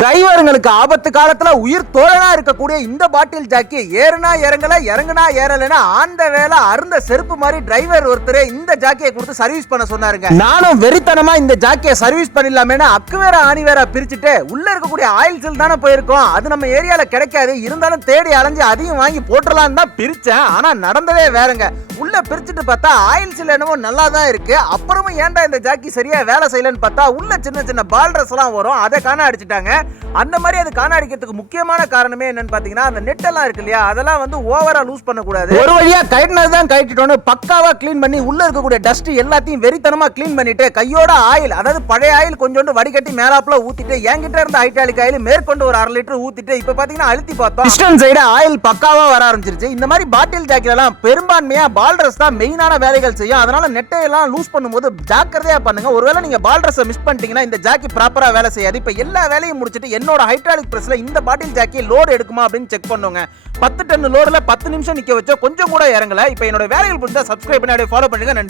டிரைவருங்களுக்கு ஆபத்து காலத்துல உயிர் தோழனா இருக்கக்கூடிய இந்த பாட்டில் ஜாக்கி ஏறுனா இறங்கல இறங்குனா ஏறலைன்னா ஆண்ட வேலை அருந்த செருப்பு மாதிரி டிரைவர் ஒருத்தர் இந்த ஜாக்கியை கொடுத்து சர்வீஸ் பண்ண சொன்னாருங்க. நானும் வெறித்தனமா இந்த ஜாக்கியை சர்வீஸ் பண்ணிடலாமேனா அக்கு வேற ஆணி வேற பிரிச்சுட்டு உள்ள இருக்கக்கூடிய ஆயில் சில் தானே போயிருக்கோம். அது நம்ம ஏரியால கிடைக்காது. இருந்தாலும் தேடி அலைஞ்சு அதையும் வாங்கி போட்டுடலான்னு தான் பிரிச்சேன். ஆனா நடந்ததே வேறங்க. உள்ள பிரிச்சுட்டு பார்த்தா ஆயில் சில் என்னவோ நல்லா தான் இருக்கு. அப்புறமும் ஏன்டா இந்த ஜாக்கி சரியா வேலை செய்யலன்னு பார்த்தா உள்ள சின்ன சின்ன பால் ட்ரெஸ் எல்லாம் வரும். அதை காண அடிச்சுட்டாங்க. அந்த மாதிரி அது காண அடிக்கிறதுக்கு முக்கியமான காரணமே என்னன்னு பாத்தீங்கன்னா அந்த நெட் எல்லாம் இருக்கு இல்லையா? அதெல்லாம் வந்து ஓவரா லூஸ் பண்ணக்கூடாது. ஒரு வழியா கைட்டினது தான் கைட்டிட்டோன்னு பக்காவா க்ளீன் பண்ணி உள்ள இருக்கக்கூடிய டஸ்ட் எல்லாத்தையும் வெறித்தனமா க்ளீன் பண்ணிட்டு கையோட ஆயில் அதாவது பழைய ஆயில் கொஞ்சோண்டு வடிகட்டி மேலாப்ல ஊத்திட்டு என்கிட்ட இருந்த ஹைட்டாலிக் ஆயில் மேற்கொண்டு ஒரு அரை லிட்டர் ஊத்திட்டு இப்ப பாத்தீங்கன்னா அழுத்தி பார்த்தோம். பிஸ்டன் சைடு ஆயில் பக்காவா வர ஆரம்பிச்சிருச்சு. இந்த மாதிரி பாட்டில் ஜாக்கில எல்லாம் பெரும்பான்மையா பால் ட்ரெஸ் தான் மெயினான வேலைகள் செய்யும். அதனால நெட்டை எல்லாம் லூஸ் பண்ணும்போது ஜாக்கிரதையா பண்ணுங்க. ஒருவேளை நீங்க பால் ட்ரெஸ் மிஸ் பண்ணிட்டீங்கன்னா இந்த ஜாக்கி ப்ராப்பரா வேலை செய்யாது. இப்ப எல்லா வேலையும் முடிச்சுட்டு என்னோட ஹைட்ராலிக் பிரஸ்ல இந்த பாட்டில் ஜாக்கி லோடு எடுக்குமா அப்படின்னு செக் பண்ணுங்க. பத்து டன் லோடில் பத்து நிமிஷம் நிக்க வச்சோ கொஞ்சம் கூட இறங்கல. இப்ப என்னோட வேலைகள் புரிஞ்சால் சப்ஸ்கிரைப் பண்ணி அப்படியே ஃபாலோ பண்ணுங்க. நன்றி.